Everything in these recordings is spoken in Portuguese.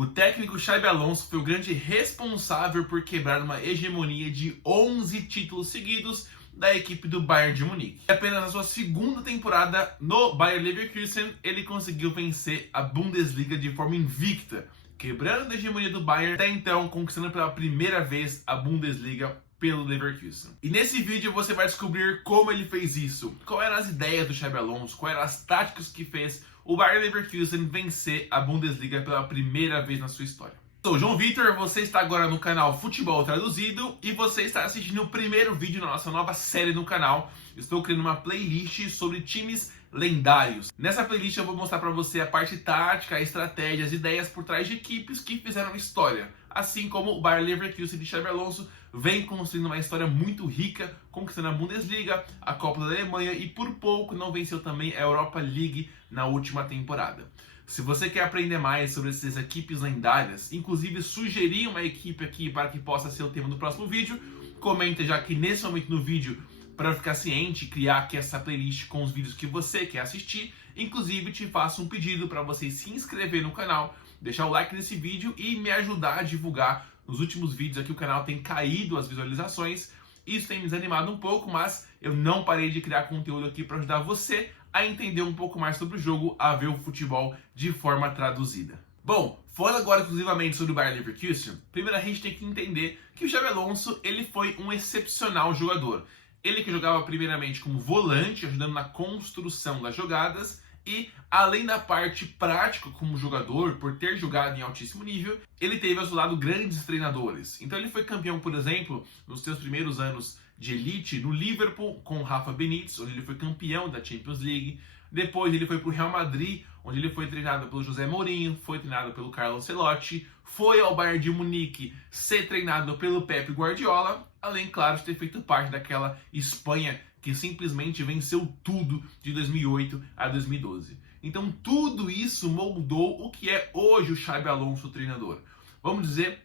O técnico Xabi Alonso foi o grande responsável por quebrar uma hegemonia de 11 títulos seguidos da equipe do Bayern de Munique. E apenas na sua segunda temporada no Bayer Leverkusen, ele conseguiu vencer a Bundesliga de forma invicta, quebrando a hegemonia do Bayern, até então conquistando pela primeira vez a Bundesliga pelo Leverkusen. E nesse vídeo você vai descobrir como ele fez isso, quais eram as ideias do Xabi Alonso, quais eram as táticas que fez o Bayer Leverkusen vencer a Bundesliga pela primeira vez na sua história. Sou João Vitor, você está agora no canal Futebol Traduzido e você está assistindo o primeiro vídeo da nossa nova série no canal. Estou criando uma playlist sobre times lendários. Nessa playlist eu vou mostrar para você a parte tática, a estratégia, as ideias por trás de equipes que fizeram história. Assim como o Bayer Leverkusen de Xabi Alonso vem construindo uma história muito rica, conquistando a Bundesliga, a Copa da Alemanha e por pouco não venceu também a Europa League na última temporada. Se você quer aprender mais sobre essas equipes lendárias, inclusive sugerir uma equipe aqui para que possa ser o tema do próximo vídeo, comenta já aqui nesse momento no vídeo para ficar ciente e criar aqui essa playlist com os vídeos que você quer assistir. Inclusive te faço um pedido para você se inscrever no canal, deixar o like nesse vídeo e me ajudar a divulgar. Nos últimos vídeos aqui o canal tem caído as visualizações, isso tem me desanimado um pouco, mas eu não parei de criar conteúdo aqui para ajudar você a entender um pouco mais sobre o jogo, a ver o futebol de forma traduzida. Bom, falando agora exclusivamente sobre o Bayer Leverkusen, primeiro a gente tem que entender que o Xabi Alonso ele foi um excepcional jogador. Ele que jogava primeiramente como volante, ajudando na construção das jogadas, e além da parte prática como jogador, por ter jogado em altíssimo nível, ele teve ao seu lado grandes treinadores. Então ele foi campeão, por exemplo, nos seus primeiros anos de elite no Liverpool com o Rafa Benítez, onde ele foi campeão da Champions League. Depois ele foi para o Real Madrid, onde ele foi treinado pelo José Mourinho, foi treinado pelo Carlo Ancelotti, foi ao Bayern de Munique ser treinado pelo Pep Guardiola, além, claro, de ter feito parte daquela Espanha que simplesmente venceu tudo de 2008 a 2012. Então tudo isso moldou o que é hoje o Xabi Alonso, o treinador. Vamos dizer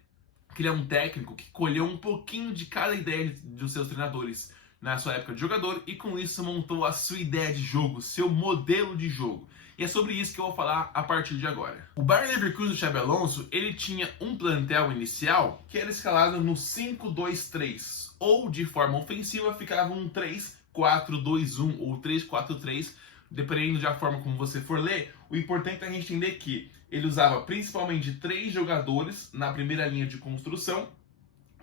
que ele é um técnico que colheu um pouquinho de cada ideia dos seus treinadores na sua época de jogador e com isso montou a sua ideia de jogo, seu modelo de jogo. E é sobre isso que eu vou falar a partir de agora. O Bayer Leverkusen do Xabi Alonso, ele tinha um plantel inicial que era escalado no 5-2-3, ou de forma ofensiva ficava um 3-4-2-1 ou 3-4-3, dependendo da forma como você for ler. O importante é a gente entender que ele usava principalmente 3 jogadores na primeira linha de construção,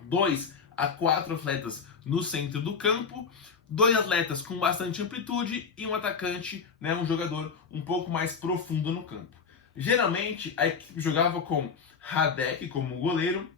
2 a 4 atletas no centro do campo, 2 atletas com bastante amplitude e um atacante, um jogador um pouco mais profundo no campo. Geralmente a equipe jogava com Radek como goleiro,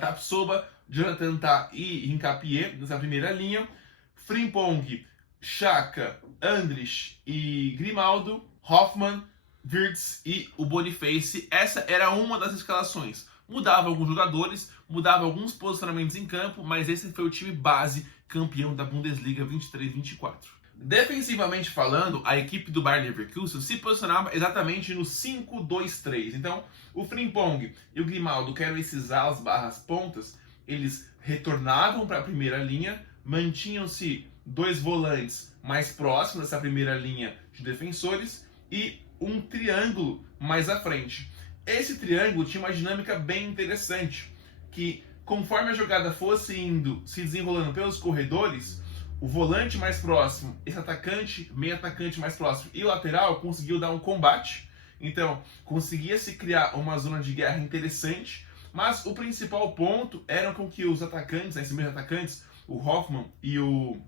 Tapsoba, Jonathan Tah e Hincapié nessa primeira linha, Frimpong, Xhaka, Andrich e Grimaldo, Hoffmann, Wirtz e o Boniface. Essa era uma das escalações. Mudava alguns jogadores, mudava alguns posicionamentos em campo, mas esse foi o time base campeão da Bundesliga 23-24. Defensivamente falando, a equipe do Bayer Leverkusen se posicionava exatamente no 5-2-3. Então, o Frimpong e o Grimaldo, que eram esses alas barras pontas, eles retornavam para a primeira linha, mantinham-se 2 volantes mais próximos dessa primeira linha de defensores e um triângulo mais à frente. Esse triângulo tinha uma dinâmica bem interessante, que conforme a jogada fosse indo, se desenrolando pelos corredores, o volante mais próximo, esse atacante, meio atacante mais próximo e o lateral conseguiu dar um combate. Então, conseguia-se criar uma zona de guerra interessante, mas o principal ponto era com que os atacantes, esses mesmos atacantes, o Hoffmann e o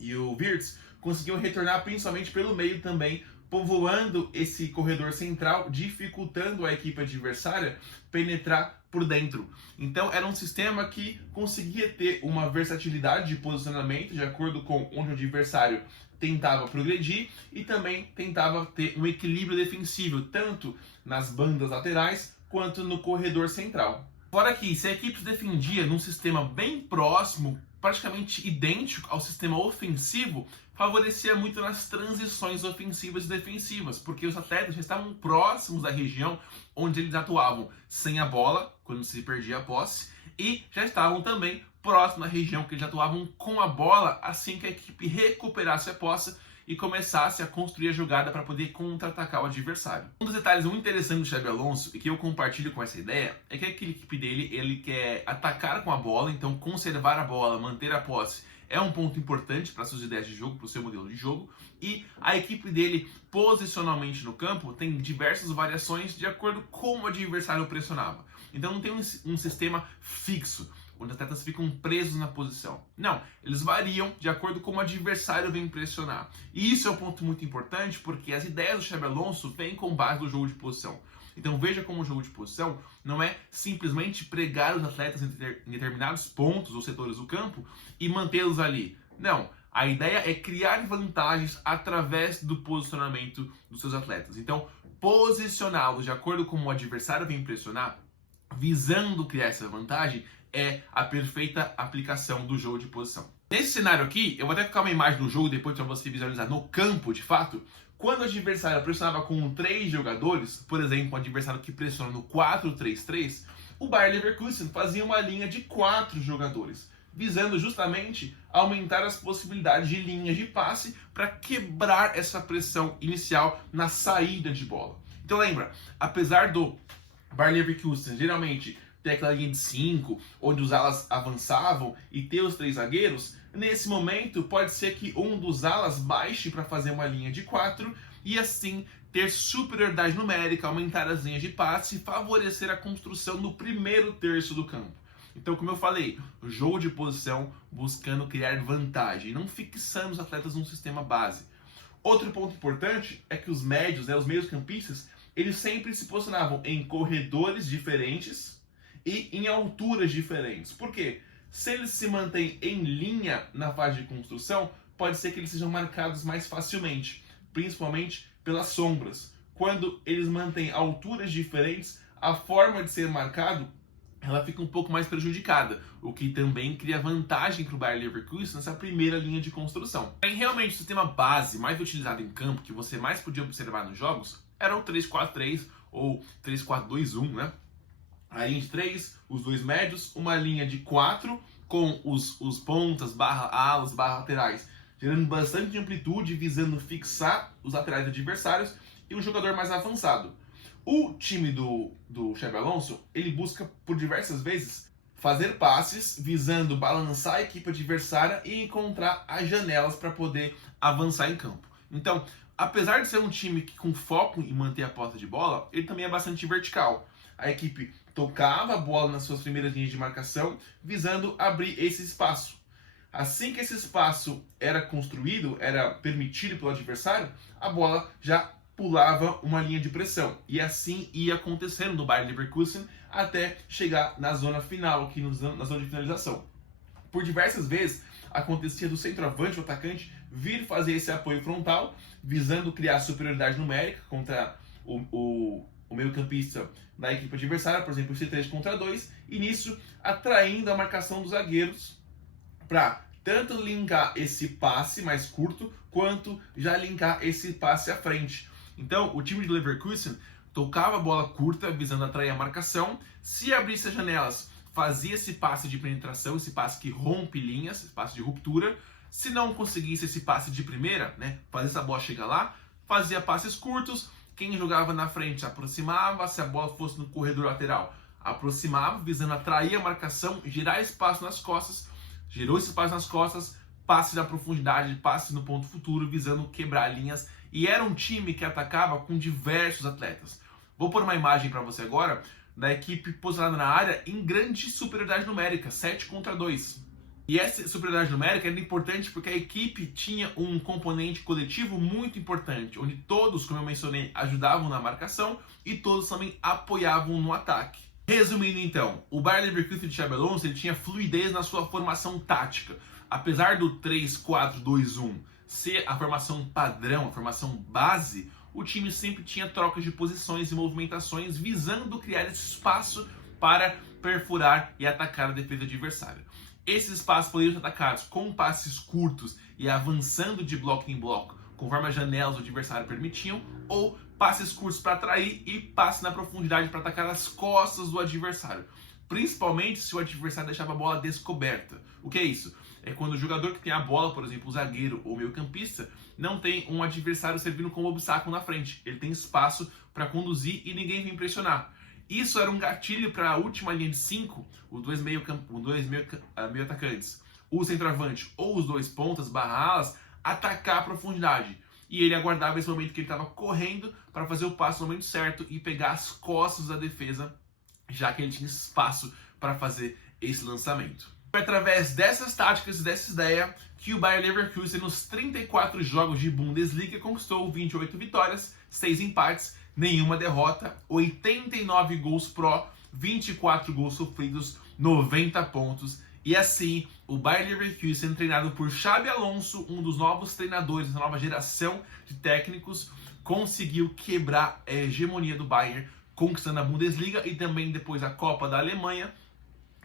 Wirtz, conseguiam retornar principalmente pelo meio também, povoando esse corredor central, dificultando a equipe adversária penetrar por dentro. Então era um sistema que conseguia ter uma versatilidade de posicionamento de acordo com onde o adversário tentava progredir e também tentava ter um equilíbrio defensivo, tanto nas bandas laterais quanto no corredor central. Fora que, se a equipe se defendia num sistema bem próximo, praticamente idêntico ao sistema ofensivo, favorecia muito nas transições ofensivas e defensivas, porque os atletas já estavam próximos da região onde eles atuavam sem a bola, quando se perdia a posse, e já estavam também próximo da região que eles atuavam com a bola assim que a equipe recuperasse a posse e começasse a construir a jogada para poder contra-atacar o adversário. Um dos detalhes muito interessantes do Xabi Alonso e que eu compartilho com essa ideia é que a equipe dele, ele quer atacar com a bola, então conservar a bola, manter a posse é um ponto importante para suas ideias de jogo, para o seu modelo de jogo, e a equipe dele, posicionalmente no campo, tem diversas variações de acordo com como o adversário pressionava. Então não tem um sistema fixo, onde os atletas ficam presos na posição. Não, eles variam de acordo com como o adversário vem pressionar. E isso é um ponto muito importante, porque as ideias do Xabi Alonso vêm com base no jogo de posição. Então veja como o jogo de posição não é simplesmente pregar os atletas em determinados pontos ou setores do campo e mantê-los ali. Não, a ideia é criar vantagens através do posicionamento dos seus atletas. Então, posicioná-los de acordo com como o adversário vem pressionar, visando criar essa vantagem, é a perfeita aplicação do jogo de posição. Nesse cenário aqui, eu vou até colocar uma imagem do jogo depois para você visualizar no campo de fato. Quando o adversário pressionava com 3 jogadores, por exemplo, um adversário que pressiona no 4-3-3, o Bayer Leverkusen fazia uma linha de 4 jogadores, visando justamente aumentar as possibilidades de linhas de passe para quebrar essa pressão inicial na saída de bola. Então lembra, apesar do Bayer Leverkusen geralmente ter aquela linha de 5, onde os alas avançavam e ter os 3 zagueiros, nesse momento pode ser que um dos alas baixe para fazer uma linha de 4 e assim ter superioridade numérica, aumentar as linhas de passe e favorecer a construção do primeiro terço do campo. Então, como eu falei, o jogo de posição buscando criar vantagem, não fixando os atletas num sistema base. Outro ponto importante é que os médios, os meios campistas, eles sempre se posicionavam em corredores diferentes e em alturas diferentes. Por quê? Se eles se mantêm em linha na fase de construção, pode ser que eles sejam marcados mais facilmente, principalmente pelas sombras. Quando eles mantêm alturas diferentes, a forma de ser marcado ela fica um pouco mais prejudicada, o que também cria vantagem para o Bayer Leverkusen nessa primeira linha de construção. E realmente o sistema base mais utilizado em campo, que você mais podia observar nos jogos, era o 3-4-3 ou 3-4-2-1, né? A linha de 3, os 2 médios, uma linha de 4 com os pontas, alas, laterais, gerando bastante amplitude, visando fixar os laterais adversários e um jogador mais avançado. O time do Xabi Alonso, ele busca por diversas vezes fazer passes, visando balançar a equipe adversária e encontrar as janelas para poder avançar em campo. Então, apesar de ser um time que com foco em manter a posse de bola, ele também é bastante vertical. A equipe tocava a bola nas suas primeiras linhas de marcação, visando abrir esse espaço. Assim que esse espaço era construído, era permitido pelo adversário, a bola já pulava uma linha de pressão. E assim ia acontecendo no Bayer Leverkusen até chegar na zona final, aqui na zona de finalização. Por diversas vezes acontecia do centroavante, o atacante, vir fazer esse apoio frontal, visando criar superioridade numérica contra o meio-campista da equipe adversária, por exemplo, esse 3 contra 2, e nisso atraindo a marcação dos zagueiros para tanto linkar esse passe mais curto, quanto já linkar esse passe à frente. Então, o time de Leverkusen tocava a bola curta, visando atrair a marcação. Se abrisse as janelas, fazia esse passe de penetração, esse passe que rompe linhas, esse passe de ruptura. Se não conseguisse esse passe de primeira, fazer essa bola chegar lá, fazia passes curtos. Quem jogava na frente se aproximava, se a bola fosse no corredor lateral, aproximava, visando atrair a marcação, gerar espaço nas costas. Gerou esse espaço nas costas, passe na profundidade, passe no ponto futuro, visando quebrar linhas. E era um time que atacava com diversos atletas. Vou pôr uma imagem para você agora da equipe posicionada na área em grande superioridade numérica, 7 contra 2. E essa superioridade numérica era importante porque a equipe tinha um componente coletivo muito importante, onde todos, como eu mencionei, ajudavam na marcação e todos também apoiavam no ataque. Resumindo então, o Bayer Leverkusen de Xabi Alonso ele tinha fluidez na sua formação tática. Apesar do 3-4-2-1 ser a formação padrão, a formação base, o time sempre tinha trocas de posições e movimentações visando criar esse espaço para perfurar e atacar a defesa adversária. Esses espaços poderiam ser atacados com passes curtos e avançando de bloco em bloco, conforme as janelas do adversário permitiam, ou passes curtos para atrair e passes na profundidade para atacar as costas do adversário. principalmente se o adversário deixava a bola descoberta. O que é isso? É quando o jogador que tem a bola, por exemplo, o zagueiro ou o meio-campista, não tem um adversário servindo como obstáculo na frente. Ele tem espaço para conduzir e ninguém vem pressionar. Isso era um gatilho para a última linha de 5, os dois meio atacantes, o centroavante ou os dois pontas, /alas, atacar a profundidade. E ele aguardava esse momento que ele estava correndo para fazer o passe no momento certo e pegar as costas da defesa, já que ele tinha espaço para fazer esse lançamento. Foi através dessas táticas e dessa ideia que o Bayer Leverkusen, nos 34 jogos de Bundesliga, conquistou 28 vitórias, 6 empates, nenhuma derrota, 89 gols pró, 24 gols sofridos, 90 pontos. E assim, o Bayer Leverkusen, treinado por Xabi Alonso, um dos novos treinadores da nova geração de técnicos, conseguiu quebrar a hegemonia do Bayern, conquistando a Bundesliga e também depois a Copa da Alemanha.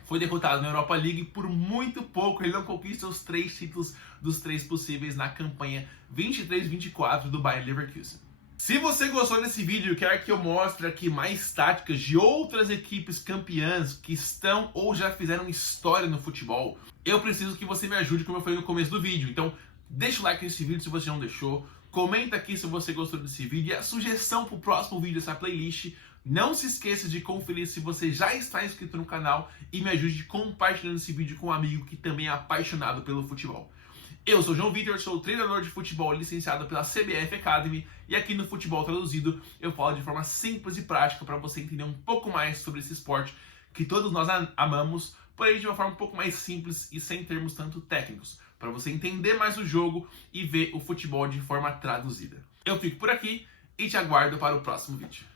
Foi derrotado na Europa League por muito pouco. Ele não conquista os 3 títulos dos 3 possíveis na campanha 23-24 do Bayer Leverkusen. Se você gostou desse vídeo e quer que eu mostre aqui mais táticas de outras equipes campeãs que estão ou já fizeram história no futebol, eu preciso que você me ajude, como eu falei no começo do vídeo. Então, deixa o like nesse vídeo se você não deixou, comenta aqui se você gostou desse vídeo e a sugestão para o próximo vídeo dessa playlist. Não se esqueça de conferir se você já está inscrito no canal e me ajude compartilhando esse vídeo com um amigo que também é apaixonado pelo futebol. Eu sou o João Vitor, sou treinador de futebol licenciado pela CBF Academy e aqui no Futebol Traduzido eu falo de forma simples e prática para você entender um pouco mais sobre esse esporte que todos nós amamos, porém de uma forma um pouco mais simples e sem termos tanto técnicos, para você entender mais o jogo e ver o futebol de forma traduzida. Eu fico por aqui e te aguardo para o próximo vídeo.